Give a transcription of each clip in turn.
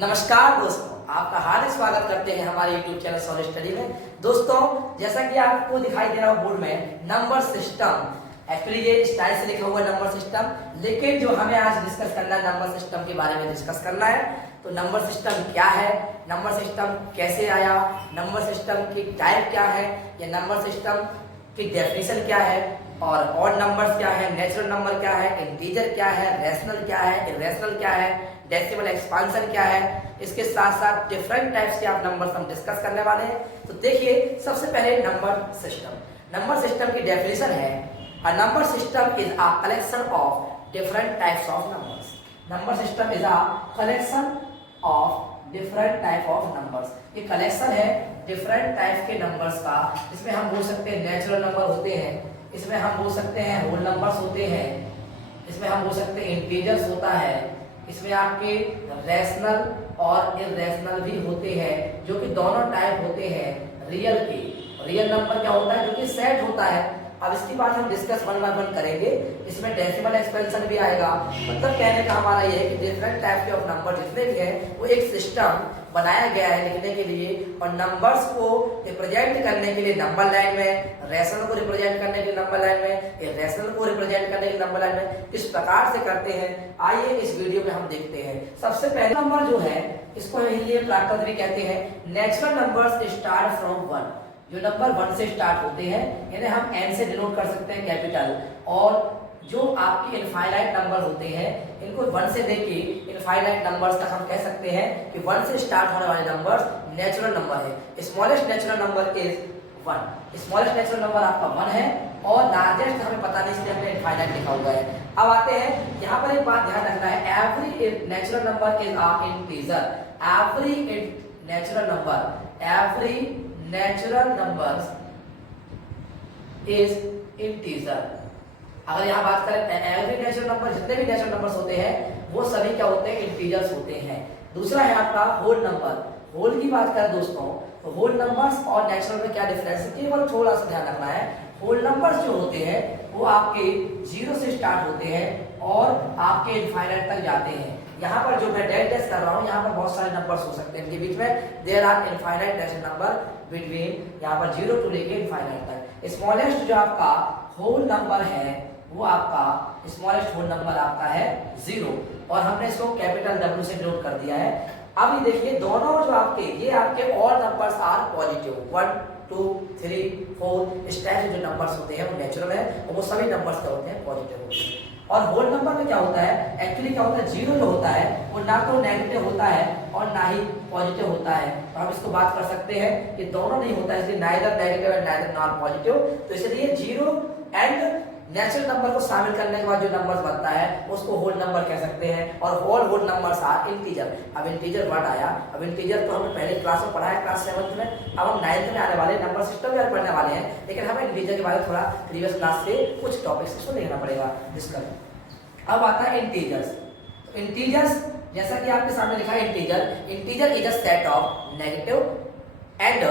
नमस्कार दोस्तों, आपका हार्दिक स्वागत करते हैं हमारे YouTube चैनल सॉलिड स्टडी में। दोस्तों, जैसा कि आपको दिखाई दे रहा है बोर्ड में नंबर सिस्टम, एक्चुअली ये स्टाइल से लिखा हुआ नंबर सिस्टम, लेकिन जो हमें आज डिस्कस करना है नंबर सिस्टम के बारे में डिस्कस करना है। तो नंबर सिस्टम क्या है, नंबर सिस्टम कैसे आया, नंबर सिस्टम की टाइप क्या है, या नंबर सिस्टम की डेफिनेशन क्या है, और ऑड नंबर्स क्या है, नेचुरल नंबर क्या है, इंटीजर क्या है, रैशनल क्या है, इरेशनल क्या है, डेसिमल एक्सपांशन क्या है, इसके साथ साथ डिफरेंट टाइप्स के आप नंबर्स हम डिस्कस करने वाले हैं। तो देखिए, सबसे पहले नंबर सिस्टम। नंबर सिस्टम की डेफिनेशन है a number system is a collection of different types of numbers. Number system is a collection of different type of numbers. ये कलेक्शन है डिफरेंट टाइप के नंबर्स का। इसमें हम बोल सकते हैं नेचुरल नंबर होते हैं, इसमें हम बोल सकते हैं होल नंबर्स होते हैं, इसमें हम बोल सकते हैं इंटीजर्स होता है, इसमें आपके रैशनल और इरेशनल भी होते हैं, जो कि दोनों टाइप होते हैं रियल के। रियल नंबर क्या होता है, जो कि सेट होता है। अब इसकी बात हम डिस्कस वन बाय वन करेंगे। इसमें डेसिमल एक्सपेंशन भी आएगा। मतलब कहने का हमारा ये है कि डिफरेंट टाइप के ऑफ नंबर जितने भी हैं वो एक सिस्टम बनाया गया है लिखने के लिए, और नंबर्स को रिप्रेजेंट करने के लिए नंबर लाइन में, रैशनल को रिप्रेजेंट करने के लिए नंबर लाइन में, इरेशनल को रिप्रेजेंट करने के लिए नंबर लाइन में, किस प्रकार से करते हैं आइए इस वीडियो में हम देखते हैं। सबसे पहले नंबर जो है इसको हिंदी में प्राकृत भी कहते हैं। Natural numbers start from 1। जो नंबर 1 से स्टार्ट होते हैं इन्हें हम n से डिनोट कर सकते हैं कैपिटल, और जो आपके इनफाइनाइट नंबर होते हैं इनको 1 से लेके इनफाइनाइट नंबर्स तक हम कह सकते हैं कि 1 से स्टार्ट होने वाले नंबर्स नेचुरल नंबर है। Smallest natural number is 1। Smallest natural number आपका 1 है, और लार्जेस्ट हमें पता नहीं इसलिए हमने इनफाइनाइट लिखा हुआ है। अब आते हैं, यहाँ पर एक बात ध्यान रखना है, every natural number is a integer. Every natural number, every natural numbers is integer. अगर यहाँ बात करें एवरी नेचुरल नंबर, जितने भी नेचुरल नंबर्स होते हैं वो सभी क्या होते हैं, इंटीजर्स होते हैं। दूसरा है आपका होल नंबर। होल की बात करें दोस्तों, तो होल नंबर्स और नेचुरल में क्या डिफरेंस है, केवल थोड़ा सा ध्यान रखना है। होल नंबर्स जो होते हैं वो आपके 0 से स्टार्ट होते हैं और आपके इनफाइनाइट तक जाते हैं। यहाँ पर जो मैं डैश कर रहा हूँ, यहाँ पर बहुत सारे नंबर्स हो सकते हैं इनके बीच में। There are infinite natural number between यहाँ पर 0 टू लेके इनफाइनाइट तक। स्मॉलेस्ट जो आपका होल नंबर है वो आपका स्मॉलेस्ट होल नंबर आपका है 0, और हमने इसको कैपिटल W से डिनोट कर दिया है। अब ये देखिए, दोनों जो आपके ये आपके ऑल नंबर्स आर पॉजिटिव। 1 2 3 4 इस टाइप से जो नंबर्स होते हैं वो नेचुरल है, और वो सभी नंबर्स क्या होते हैं, पॉजिटिव होते हैं। और होल नंबर में क्या होता है, एक्चुअली क्या होता है, 0 जो होता है वो ना तो नेगेटिव होता है और ना ही पॉजिटिव होता है। तो हम इसको बात कर सकते हैं कि दोनों नहीं होता है, इसलिए neither negative and neither not positive. तो इसलिए 0 एंड नेचुरल नंबर को शामिल करने के बाद जो नंबर बनता है उसको होल नंबर कह सकते हैं, और होल नंबर्स आर इंटीजर। अब इंटीजर वर्ड आया, अब इंटीजर तो हमने पहले क्लास में पढ़ा है, क्लास 7 में। अब हम 9th में आने वाले नंबर सिस्टम में पढ़ने वाले हैं, लेकिन हमें इंटीजर के बारे में थोड़ा प्रीवियस क्लास से कुछ टॉपिक्स इसको देखना पड़ेगा डिस्कस। अब आता है इंटीजर्स। इंटीजर्स जैसा कि आपके सामने लिखा है, integer is a set of negative and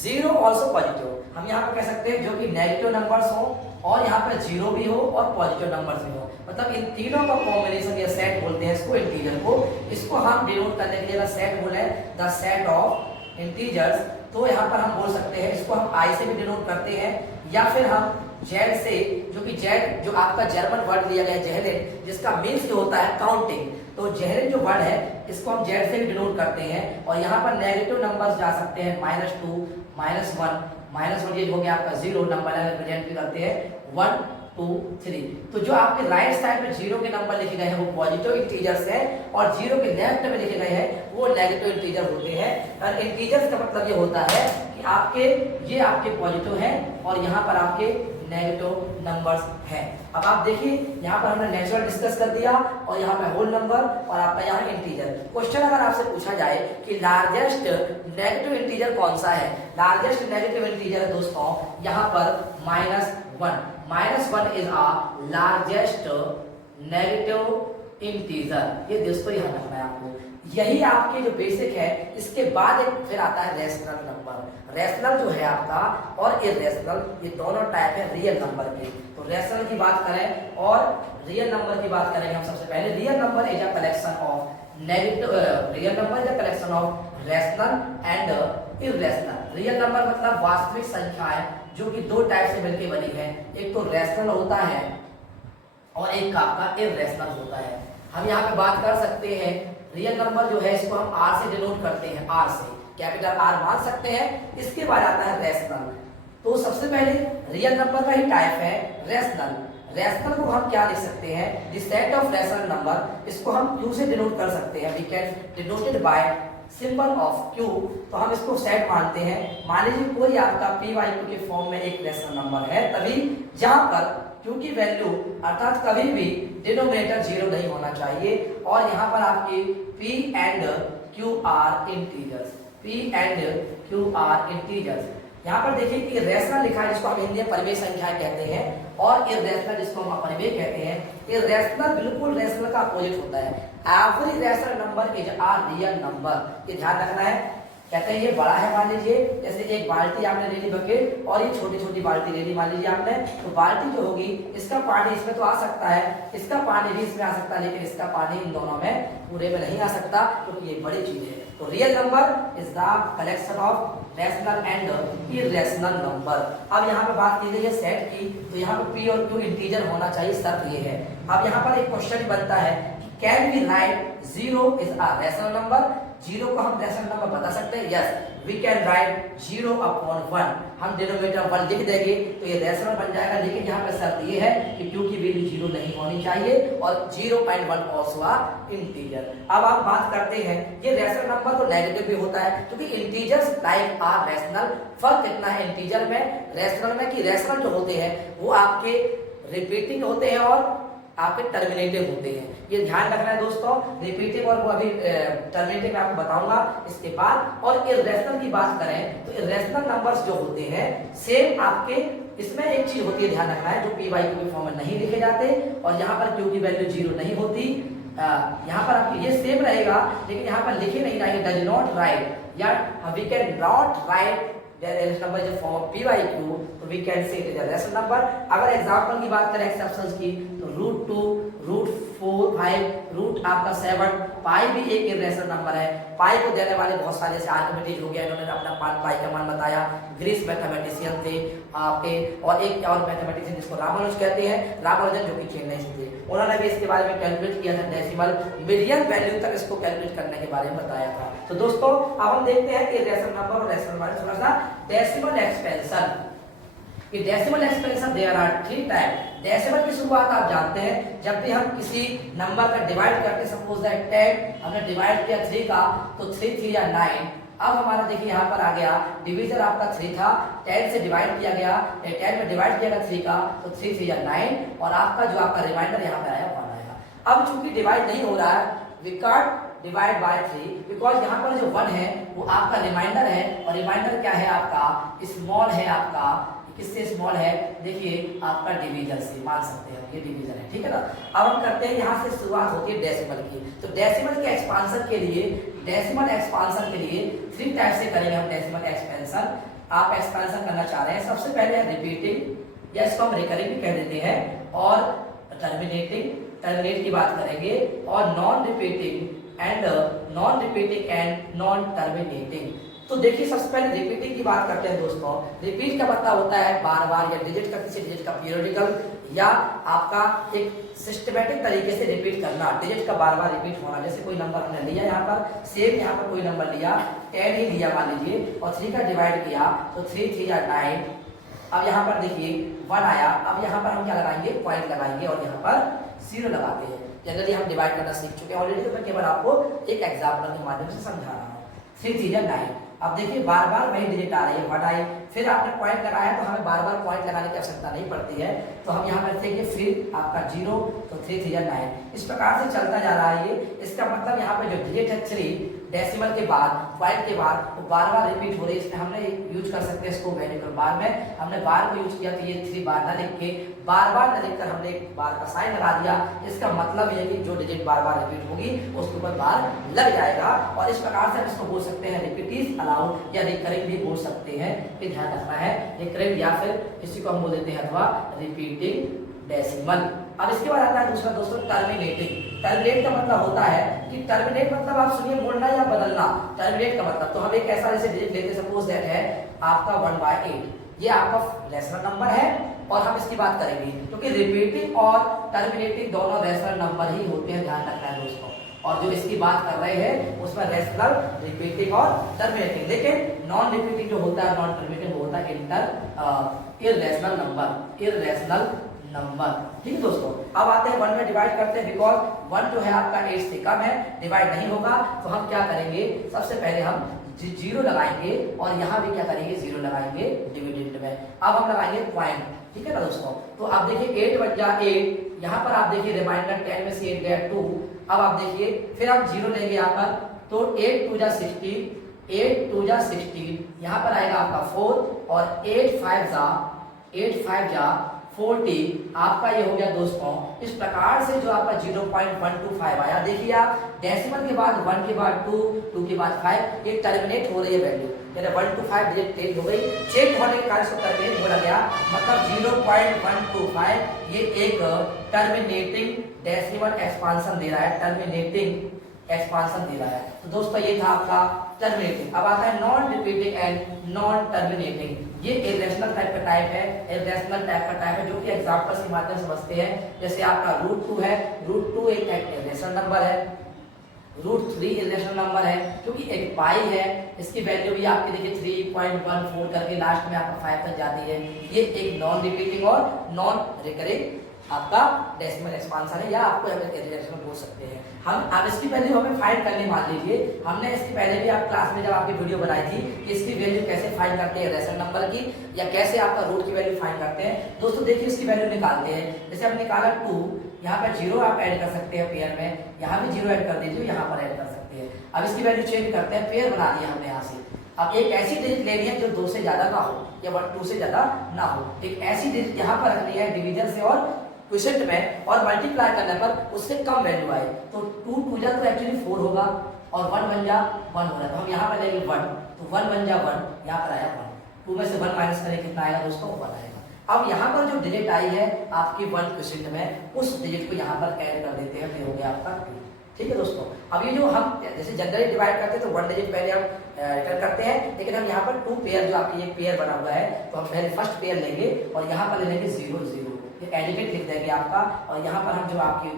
0 also positive. हम यहाँ पर कह सकते हैं जो कि नेगेटिव नंबर्स हो और यहाँ पर 0 भी हो और पॉजिटिव नंबर्स भी हो, मतलब इन तीनों का कॉम्बिनेशन या सेट बोलते हैं इसको, इंटीजर को। इसको हम डिनोट करने के लिए अगर सेट बोले द सेट ऑफ इंटीजर्स, तो यहाँ पर हम बोल सकते हैं इसको हम I से भी डिनोट करते हैं, या फिर हम Z से, जो कि Z जो आपका जर्मन वर्ड दिया गया है जेहलेन, जिसका मीन्स जो होता है काउंटिंग। तो जेहलेन जो वर्ड है इसको हम Z से भी डिनोट करते हैं, और यहाँ पर नेगेटिव नंबर्स जा सकते हैं -2 -1 ये हो गया आपका 0 नंबर रिप्रेजेंट करते हैं 1 2 3। तो जो आपके राइट साइड में 0 के नंबर लिखे गए हैं वो पॉजिटिव इंटीजर्स हैं, और 0 के लेफ्ट में लिखे गए हैं वो नेगेटिव इंटीजर होते हैं। और इंटीजर्स का मतलब ये होता है कि ये आपके पॉजिटिव हैं और यहाँ पर आपके नेगेटिव नंबर्स हैं। अब आप देखिए, यहाँ पर हमने नेचुरल डिस्कस कर दिया, और यहाँ पे होल नंबर, और आपका यहाँ इंटीजर। क्वेश्चन अगर आपसे पूछा जाए कि लार्जेस्ट नेगेटिव इंटीजर कौन सा है, लार्जेस्ट नेगेटिव इंटीजर है दोस्तों यहाँ पर -1। -1 is a largest negative integer. ये दोस्तों यहाँ रखना है आपको, यही आपके जो बेसिक है। इसके बाद एक फिर आता है रेशनल नंबर। रेशनल जो है आपका और इरेशनल, ये दोनों टाइप है रियल नंबर के। तो रेशनल की बात करें और रियल नंबर की बात करेंगे हम सबसे पहले। Real number is a collection of negative, real number is a collection of rational and irrational. Real number मतलब वास्तविक संख्याएं जो कि दो टाइप से मिलकर बनी है, एक तो रेशनल होता है और एक का आपका इरेशनल होता है। हम यहाँ पे बात कर सकते हैं रियल नंबर जो है इसको हम आर से डिनोट करते हैं, आर से कैपिटल आर मान सकते हैं। इसके बाद आता है रेशनल। तो सबसे पहले रियल नंबर का ही टाइप है रेशनल। रेशनल को हम क्या लिख सकते हैं, the set of rational number, इसको हम क्यू से डिनोट कर सकते हैं। We can denoted by symbol of Q. तो हम इसको सेट मानते हैं। मान लीजिए कोई आपका पी वाई क्यू के फॉर्म में एक रेशनल नंबर है, तभी जहां पर क्यू की वैल्यू अर्थात कभी भी डिनोमिनेटर जीरो नहीं होना चाहिए और यहाँ पर आपकी P and Q are integers, P and Q are integers. यहाँ पर देखिए कि रेशनल लिखा है जिसको हम हिंदी में परिमेय संख्या कहते हैं और इरेशनल जिसको हम अपरिमेय कहते हैं। इरेशनल बिल्कुल रेशनल का अपोजिट होता है। Every rational number is a real number, ये ध्यान रखना है। कहते हैं ये बड़ा है, मान लीजिए जैसे एक बाल्टी आपने ले ली बकेट और ये छोटी छोटी बाल्टी ले ली मान लीजिए आपने, तो बाल्टी जो होगी इसका पानी इसमें तो आ सकता है, इसका पानी भी इसमें आ सकता है, लेकिन इसका पानी इन दोनों में पूरे में नहीं आ सकता क्योंकि ये बड़ी चीज है। तो real number is the collection of rational and irrational number. अब यहाँ पे बात की गई है सेट की, तो यहाँ पे P और Q इंटीजर होना चाहिए, शर्त ये है। अब यहाँ पर एक क्वेश्चन बनता है कि can we write zero is a rational number, zero को हम रेशनल नंबर बता सकते हैं। Yes we can write zero upon one, हम डिनोमिनेटर वन लिख देंगे तो ये रेशनल बन जाएगा। लेकिन यहाँ पर शर्त ये है कि क्यू की वैल्यू जीरो नहीं होनी चाहिए और 0.1 आल्सो अ इंटीजर। अब आप बात करते हैं ये रेशनल नंबर तो नेगेटिव भी होता है क्योंकि इंटीजर्स लाइक आर रेशनल। फर्क कितना है इंटीजर में रेशनल में कि रेशनल जो होते हैं वो आपके रिपीटिंग होते हैं और आपके टर्मिनेटिव होते हैं। ये ध्यान रखना है दोस्तों। रिपीटिव और वो अभी टर्मिनेटिव मैं आपको बताऊंगा इसके बाद। और इरेशनल की बात करें तो इरेशनल नंबर्स जो होते हैं सेम आपके, इसमें एक चीज होती है ध्यान रखना है, जो पी वाई क्यू के फॉर्म में नहीं लिखे जाते और यहाँ पर क्यू की वैल्यू जीरो नहीं होती। यहाँ पर आपके ये सेम रहेगा लेकिन यहाँ पर लिखे नहीं जाएंगे डज नॉट राइट या we can not write number is form of P Y Q, तो we can say it is a rational number. अगर एग्जांपल की बात करें एक्सेप्शंस की तो √2, √4, √5 आपका 7, पाई भी एक इरेशनल नंबर है। पाई को देने वाले बहुत सारे से आर्किमिडीज हो गया, इन्होंने अपना पाई का मान बताया। ग्रीस मैथमेटिशियन थे आपके, और एक और मैथमेटिशियन जिसको रामानुज कहते हैं, रामानुजन जो कि चेन्नई से थे, उन्होंने भी इसके बारे में कैलकुलेट किया था, डेसिमल मिलियन वैल्यू तक इसको कैलकुलेट करने के बारे में बताया था। तो दोस्तों अब हम देखते हैं कि रेशनल नंबर और रेशनल नंबर थोड़ा सा डेसिमल एक्सपेंशन। कि decimal expansion there are 3 type. Decimal की शुरुआत आप जानते हैं जब भी हम किसी नंबर का डिवाइड करते हैं, सपोज दैट 10 हमने डिवाइड किया 3 का तो 3 3 या 9। अब हमारा देखिए यहाँ पर आ गया डिवीजन आपका 3 था, 10 से डिवाइड किया गया, 10 में डिवाइड किया गया 3 का तो 3 3 या 9 और आपका जो आपका रिमाइंडर यहाँ पे आया 1 आएगा। अब चूंकि डिवाइड नहीं हो रहा है we can't divide by 3 because यहाँ पर जो 1 है वो आपका रिमाइंडर है और रिमाइंडर क्या है आपका स्मॉल है, आपका किससे स्मॉल है, देखिए आपका डिवीजन से, मान सकते हैं ये डिवीजन है, ठीक है ना। अब हम करते हैं यहाँ से शुरुआत होती है डेसिमल की। तो डेसिमल के एक्सपांशन के लिए, डेसिमल एक्सपांशन के लिए 3 टाइप से करेंगे हम डेसिमल एक्सपेंशन। आप एक्सपेंशन करना चाह रहे हैं, सबसे पहले है रिपीटिंग या इसको हम रिकरिंग भी कह देते हैं, और टर्मिनेटिंग, टर्मिनेट की बात करेंगे, और non repeating and non terminating. तो देखिए सबसे पहले रिपीटिंग की बात करते हैं दोस्तों। रिपीट का मतलब होता है बार बार या डिजिट का किसी डिजिट का पीरियोडिकल या आपका एक सिस्टमैटिक तरीके से रिपीट करना, डिजिट का बार बार रिपीट होना। जैसे कोई नंबर हमने लिया यहाँ पर, सेम यहाँ पर कोई नंबर लिया 10 ही लिया मान लीजिए और 3 का डिवाइड किया तो 3 3 या 9। अब यहाँ पर देखिए 1 आया, अब यहाँ पर हम क्या लगाएंगे, पॉइंट लगाएंगे और यहाँ पर 0 लगाते हैं। जनरली हम डिवाइड करना सीख चुके हैं ऑलरेडी, तो मैं केवल आपको एक एग्जाम्पल के माध्यम से समझा रहा हूँ। 3 3 या 9। अब देखिए बार बार वही डिजिट आ रही है, 1 आई, फिर आपने पॉइंट लगाया तो हमें बार बार पॉइंट लगाने की आवश्यकता नहीं पड़ती है, तो हम यहाँ पर देखेंगे फिर आपका 0 तो 3 3 या 9। इस प्रकार से चलता जा रहा है ये। इसका मतलब यहाँ पे जो डिजिट है 3 डेसिमल के बाद पॉइंट के बाद वो बार बार रिपीट हो रही है, इसमें हमने यूज कर सकते हैं इसको वेरिएबल बार में। हमने बार को यूज किया तो ये 3 बार ना लिख के बार बार न लिखकर हमने एक बार का साइन लगा दिया। इसका मतलब ये है कि जो डिजिट बार बार रिपीट होगी उसके ऊपर बार लग जाएगा। और इस प्रकार से हम इसको बोल सकते हैं रिपीट इज अलाउड या रिकरिंग भी बोल सकते हैं, ये ध्यान रखना है। रिकरिंग या फिर इसी को हम बोल देते हैं अथवा रिपीटिंग डेसिमल। अब इसके बाद आता है दूसरा दोस्तों टर्मिनेटिंग। टर्मिनेट का मतलब होता है कि टर्मिनेट मतलब आप सुनिए मोड़ना या बदलना। टर्मिनेट का मतलब तो हम एक ऐसा जैसे डिजिट लेते, सपोज दैट है आपका 1/8, ये आपका रेशनल नंबर है और हम इसकी बात करेंगे क्योंकि रिपीटिंग और टर्मिनेटिंग दोनों रेशनल नंबर ही होते हैं, ध्यान रखना है दोस्तों। और जो इसकी बात कर रहे हैं उसमें रेशनल, रिपीटिंग और टर्मिनेटिंग, लेकिन नॉन रिपीटिंग जो होता है, नॉन टर्मिनेटिंग वो होता है इररेशनल नंबर, इररेशनल नंबर। ठीक है दोस्तों, अब आते हैं 1 में डिवाइड करते हैं। बिकॉज 1 जो है आपका 8 से कम है, डिवाइड नहीं होगा, तो हम क्या करेंगे, सबसे पहले हम 0 लगाएंगे और यहाँ भी क्या करेंगे 0 लगाएंगे डिविडेंड में। अब हम लगाएंगे पॉइंट, ठीक है ना दोस्तों। तो आप देखिए 8 बन जा 8, यहाँ पर आप देखिए रिमाइंडर 10 में से 8 गया 2। अब आप देखिए फिर हम 0 लेंगे यहाँ पर, तो 8 2 जा 16, 8 2 जा 16, यहाँ पर आएगा आपका 4 और 8 5 जा 40। आपका ये हो गया दोस्तों। इस प्रकार से जो आपका 0.125 आया, देखिए आप डेसिमल के बाद 1 के बाद 2, 2 के बाद 5, ये टर्मिनेट हो रही है वैल्यू, यानी 1 to 5 डिजिट चेंज हो गई। चेंज होने के कारण से टर्मिनेट हो गया, मतलब 0.125 ये एक टर्मिनेटिंग डेसिमल एक्सपांशन दे रहा है, टर्मिनेटिंग एक्सपांशन दे रहा है। तो दोस्तों ये था आपका टर्मिनेटिंग। अब आता है non repeating and non terminating. ये इररेशनल टाइप का टाइप है, इररेशनल टाइप का टाइप है जो कि एग्जांपल्स के माध्यम से समझते हैं। जैसे आपका √2 है, √2 एक इररेशनल नंबर है, √3 इररेशनल नंबर है क्योंकि एक पाई है, इसकी वैल्यू भी आपकी देखिए 3.14 करके लास्ट में आपका 5 तक जाती है। ये एक नॉन रिपीटिंग और नॉन रिकरिंग आपका डेसिमल एक्सपांशन है, या आपको इररेशनल बोल सकते हैं। हम अब इसकी वैल्यू हमें फाइंड करनी, मान लीजिए हमने इसकी पहले भी आप क्लास में जब आपकी वीडियो बनाई थी कि इसकी वैल्यू कैसे फाइंड करते हैं रेशनल नंबर की, या कैसे आपका रूट की वैल्यू फाइंड करते हैं। दोस्तों देखिए इसकी वैल्यू निकालते हैं। जैसे हमने निकाला 2, यहाँ पर 0 आप ऐड कर सकते हैं पेयर में, यहाँ भी 0 ऐड कर दीजिए, यहाँ पर ऐड कर सकते हैं। अब इसकी वैल्यू चेंज करते हैं, पेयर बना दिया हमने यहाँ से। अब एक ऐसी डिजिट लेनी है जो 2 से ज्यादा ना हो या 2 से ज्यादा ना हो, एक ऐसी डिजिट यहाँ पर रखनी है डिवीजन से और क्वोशिएंट में, और मल्टीप्लाई करने पर उससे कम वैल्यू आए। तो 2 2 जा तो एक्चुअली 4 होगा और 1 बन जा 1 होगा, तो हम यहाँ पर लेंगे 1, तो 1 बन जा 1, यहाँ पर आया 1, 2 में से 1 माइनस करें कितना आएगा दोस्तों 1 आएगा। अब यहाँ पर जो डिजिट आई है आपकी 1 क्वोशिएंट में, उस डिजिट को यहाँ पर ऐड कर देते हैं, फिर हो गया आपका 2। ठीक है दोस्तों, अब ये जो हम जैसे जनरली डिवाइड करते हैं तो 1 डिजिट पहले हम रिटर्न करते हैं, लेकिन हम यहाँ पर 2 पेयर जो आपकी ये पेयर बना हुआ है, तो हम पहले फर्स्ट पेयर लेंगे और यहाँ पर ले लेंगे 0 0, ये एडिकेट लिख देंगे आपका। और यहाँ पर हम जो आपकी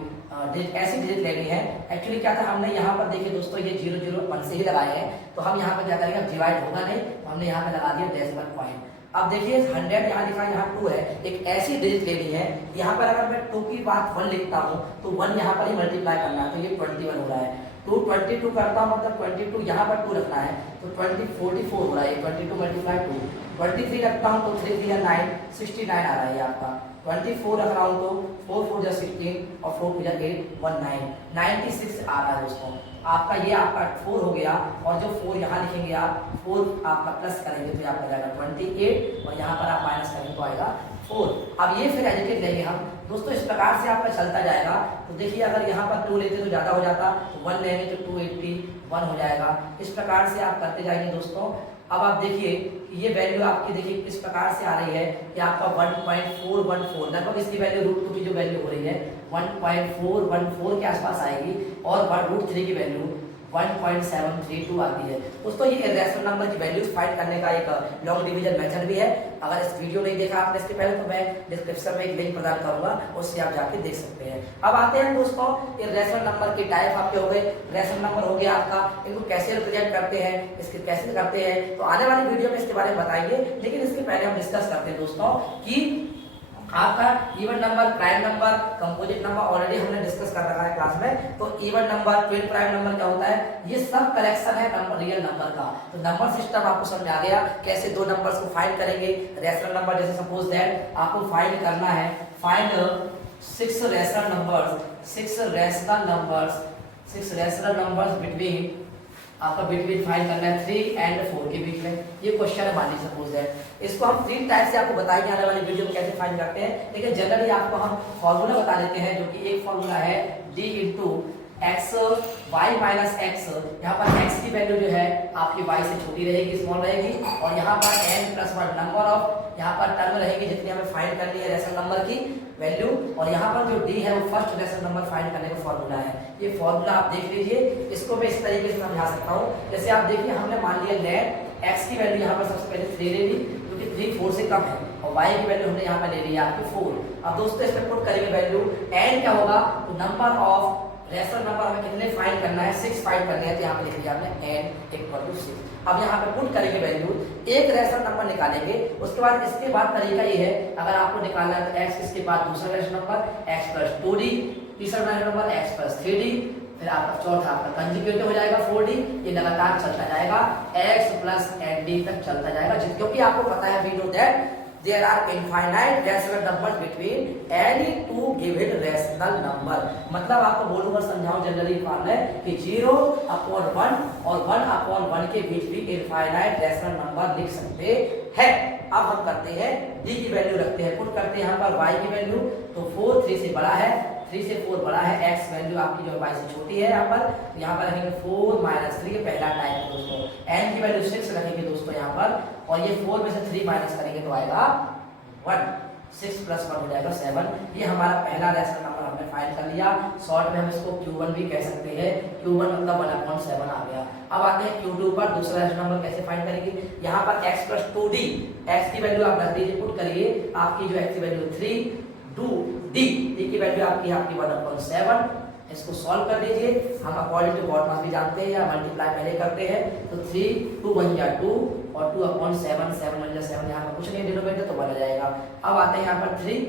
डिजिट ऐसी डिजिट लेनी है, एक्चुअली क्या था हमने यहाँ पर देखिए दोस्तों ये 0 0 1 से ही लगाए हैं, तो हम यहाँ पर क्या करेंगे, डिवाइड होगा नहीं तो हमने यहाँ पे लगा दिया डेसिमल पॉइंट। अब देखिए 100 यहाँ लिखा है, यहाँ 2 है, एक ऐसी डिजिट लेनी है, यहाँ पर अगर मैं 2 की बात 1 लिखता हूँ तो 1 यहाँ पर ही मल्टीप्लाई करना है, तो ये 21 हो रहा है। 2 22 करता हूँ मतलब 22 यहाँ पर 2 रखना है, तो 20 44 हो रहा है, 22 मल्टीप्लाई 2। 23 रखता हूँ तो 3 3 9 69 आ रहा है आपका। 24 रख रहा हूँ तो 4 4 जा 16 और 4 2 जा 8 19 96 आ रहा है दोस्तों। आपका ये आपका 4 हो गया, और जो 4 यहाँ लिखेंगे आप 4 आपका प्लस करेंगे तो आपका जाएगा 28, और यहाँ पर आप माइनस करेंगे तो आएगा 4। अब ये फिर एडिकेट लेंगे हम दोस्तों, इस प्रकार से आपका चलता जाएगा। तो देखिए अगर यहाँ पर 2 लेते तो ज़्यादा हो जाता, तो 1 लेंगे तो 281 हो जाएगा। इस प्रकार से आप करते जाएंगे दोस्तों। अब आप देखिए ये वैल्यू आपकी देखिए किस प्रकार से आ रही है कि आपका 1.414, लगभग इसकी वैल्यू √2 की जो वैल्यू हो रही है 1.414 के आसपास आएगी, और √3 की वैल्यू 1.732 आती है दोस्तों। ये इररेशनल नंबर की वैल्यूज फाइंड करने का एक लॉन्ग डिवीजन मेथड भी है। अगर इस वीडियो नहीं देखा आपने इसके पहले तो मैं डिस्क्रिप्शन में एक लिंक प्रदान करूंगा, उससे आप जाके देख सकते हैं। अब आते हैं दोस्तों इररेशनल नंबर के टाइप आपके हो गए, रेशनल नंबर हो गया आपका, इनको कैसे रिप्रेजेंट करते हैं, इसके कैसे करते हैं, तो आने वाली वीडियो में इसके बारे में बताएंगे। लेकिन इसके पहले हम डिस्कस करते हैं दोस्तों कि आपका even number, prime number, composite number already हमने डिस्कस कर रखा है क्लास में। तो even number, twin prime number क्या होता है, ये सब कलेक्शन है नंबर, रियल नंबर का। तो नंबर सिस्टम आपको समझ आ गया, कैसे 2 नंबर्स को फाइंड करेंगे। रेशनल नंबर जैसे सपोज दैट आपको फाइंड करना है, find 6 rational numbers, 6 rational numbers, 6 rational numbers between आपका बिटवीन फाइंड करना है 3 एंड 4 के बीच में। ये क्वेश्चन है, मान लीजिए सपोज है। इसको हम 3 टाइप से आपको बताएंगे आने वाली वीडियो में कैसे फाइंड करते हैं, लेकिन जनरली आपको हम फॉर्मूला बता देते हैं, जो कि एक फॉर्मूला है d into X Y minus X. यहाँ पर x की वैल्यू जो है आपकी y से छोटी रहेगी, स्मॉल रहेगी, और यहाँ पर n प्लस 1 नंबर ऑफ यहाँ पर टर्म रहेगी जितनी हमें फाइंड करनी है रेशनल नंबर की वैल्यू, और यहाँ पर जो d है वो फर्स्ट रेशनल नंबर फाइंड करने का फॉर्मूला है। ये फॉर्मूला आप देख लीजिए, इसको मैं इस तरीके से समझा सकता हूँ। जैसे आप देखिए, हमने मान लिया नेट x की वैल्यू यहाँ पर सबसे पहले 3 ले ली, क्योंकि 3 4 से कम है, और y की वैल्यू हमने यहाँ पर ले ली है आपकी 4। अब दोस्तों इसमें पुट करेंगे वैल्यू, n क्या होगा, तो नंबर ऑफ रेशनल नंबर हमें कितने फाइंड करना है, 6 फाइंड करने हैं, तो यहाँ पे लिख दिया हमने n इक्वल टू 6। अब यहाँ पे पुट करेंगे वैल्यू, एक रेशनल नंबर निकालेंगे, उसके बाद इसके बाद तरीका ये है, अगर आपको निकालना है तो x, इसके बाद दूसरा rational number x plus 2d, तीसरा rational number x plus 3d, फिर आपका चौथा आपका कंजुगेट हो जाएगा 4d। ये लगातार चलता जाएगा, x प्लस nd तक चलता जाएगा, क्योंकि आपको पता है, we know that there are infinite rational numbers between any two given rational number। मतलब आपको बोलूंगा, समझाऊं, जनरली फॉर्मूला है कि 0/1 और 1/1 के बीच भी इनफाइनाइट रैशनल नंबर लिख सकते हैं। अब हम करते हैं d की वैल्यू रखते हैं, पुट करते हैं यहाँ पर y की वैल्यू, तो 4 3 से बड़ा है, 3 से 4 बड़ा है, x वैल्यू आपकी जो y से छोटी है, यहाँ पर रखेंगे 4 माइनस 3, पहला टाइप है दोस्तों। n की वैल्यू 6 रखेंगे दोस्तों यहाँ पर, और ये 4 में से 3 माइनस करेंगे तो आएगा 1, 6 प्लस 1 हो जाएगा 7। ये हमारा पहला रैशनल नंबर हमने फाइंड कर लिया। शॉर्ट में हम इसको Q1 भी कह सकते हैं, Q1 मतलब 1/7 आ गया। अब आते हैं Q2 पर, दूसरा रैशनल नंबर कैसे फाइंड करेंगे। यहाँ पर x प्लस 2d, x की वैल्यू आप रख दीजिए, पुट करिए, आपकी जो x की वैल्यू 3, 2d, d की वैल्यू आपकी 1/7। इसको सॉल्व कर दीजिए, हम अकॉर्डिंग टू बॉड मास भी जानते हैं, या मल्टीप्लाई पहले करते हैं, तो 3 2 1 जा 2 और 2/7, 7 1 जा 7, यहाँ पर कुछ नहीं डिनोमिनेटर तो 1 आ जाएगा। अब आते हैं यहाँ पर 3,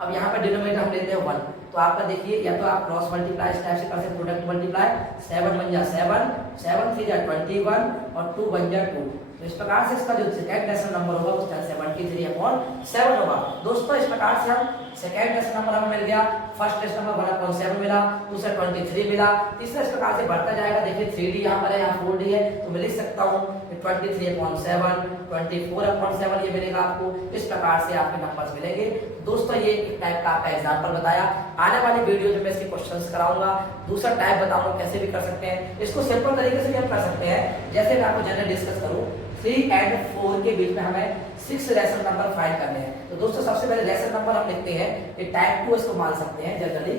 अब यहाँ पर डिनोमिनेटर हम लेते हैं 1, तो आपका देखिए, या तो आप क्रॉस मल्टीप्लाई इस टाइप से कर सकते हैं, प्रोडक्ट मल्टीप्लाई, 7 1 जा 7, 7 3 जा 21 और 2 1 जा 2। तो इस प्रकार से इसका जो सेकंड रेशनल नंबर होगा वो 73/7 होगा। दोस्तों इस प्रकार से हम सेकंड रेशनल नंबर हमें मिल गया, फर्स्ट रेशनल नंबर 1/7 मिला, दूसरा 23 मिला, तीसरा इस प्रकार से बढ़ता जाएगा। देखिए 3d यहाँ पर है, यहाँ 4d है, तो मैं लिख सकता हूँ 23/7, 24/7 ये मिलेगा आपको। इस प्रकार से आपके नंबर्स मिलेंगे। दोस्तों ये एक टाइप का आपका एग्जांपल बताया, आने वाली वीडियो में मैं इसके क्वेश्चंस कराऊंगा, दूसरा टाइप बताऊंगा कैसे भी कर सकते हैं। इसको सिंपल तरीके से भी हम कर सकते हैं, जैसे मैं आपको जनरल डिस्कस करूं, 3 एंड 4 के बीच में हमें 6 रेशनल नंबर फाइंड करने हैं। तो दोस्तों सबसे पहले रेशनल नंबर हम लिखते हैं, ये टाइप 2 इसको मान सकते हैं जनरली।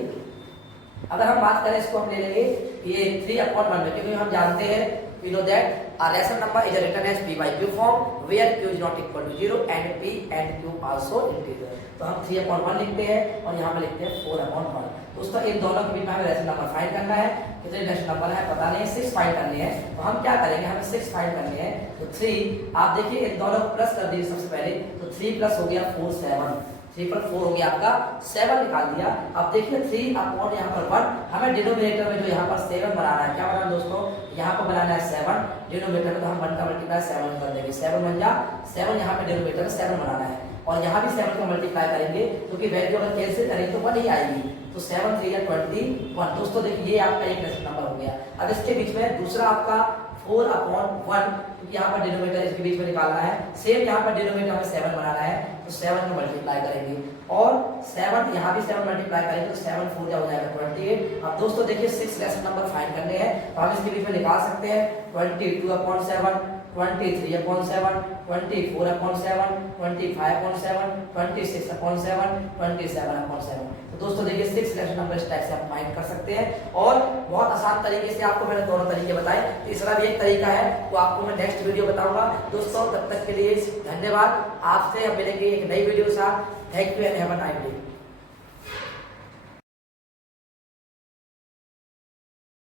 अगर हम बात करें, इसको हम ले लेंगे ये 3/1 में, क्योंकि हम जानते हैं, we know that a rational number is written as p by q form where q is not equal to 0 and p and q also integer। तो हम 3/1 लिखते हैं और यहाँ पे लिखते हैं 4/1। दोस्तों इन दोनों के बीच में हमें रेशनल नंबर फाइंड करना है, कितने रेशनल नंबर है पता नहीं, 6 फाइंड करने हैं। तो हम क्या करेंगे, हमें 6 फाइंड करने हैं। तो 3 आप देखिए इन दोनों को प्लस कर दीजिए सबसे पहले, तो 3 प्लस हो गया 4 7, 3 पर 4 हो गया आपका 7 निकाल दिया। अब देखिए 3/1 यहाँ पर 1, हमें डिनोमिनेटर में जो यहाँ पर 7 बनाना है, क्या बनाना दोस्तों, यहाँ पर बनाना है 7, डिनोमिनेटर में तो हम 1 का मल्टीप्लाई 7 कर देंगे, 7 1 जा 7, यहाँ पे डिनोमिनेटर में 7 बनाना है, और यहाँ भी 7 का मल्टीप्लाई करेंगे, क्योंकि वैल्यू अगर कैंसिल करेंगे तो 1 ही आएगी, तो 7 3 या 21। दोस्तों देखिए ये आपका एक रेशनल नंबर हो गया। अब इसके बीच में दूसरा आपका 4/1, क्योंकि यहाँ पर डिनोमिनेटर इसके बीच में निकालना है, सेम यहाँ पर डिनोमिनेटर हमें 7 बनाना है, तो 7 को मल्टीप्लाई करेंगे, और 7 यहाँ भी 7 मल्टीप्लाई करेंगे, तो 7 4 हो जाएगा 28। अब दोस्तों देखिए 6 रेशनल नंबर फाइंड करने हैं, तो हम इसके बीच में निकाल सकते हैं 22/7, 23/7, 24/7, 25/7, 26/7, 27/7। तो दोस्तों देखिए 6 रेशनल नंबर इस टाइप से आप फाइंड कर सकते हैं, और बहुत आसान तरीके से आपको मैंने दोनों तरीके बताए। तीसरा भी एक तरीका है, वो आपको मैं नेक्स्ट वीडियो बताऊंगा। दोस्तों तब तक के लिए धन्यवाद, आपसे हम मिलेंगे एक नई वीडियो के साथ। Thank you and have a nice day.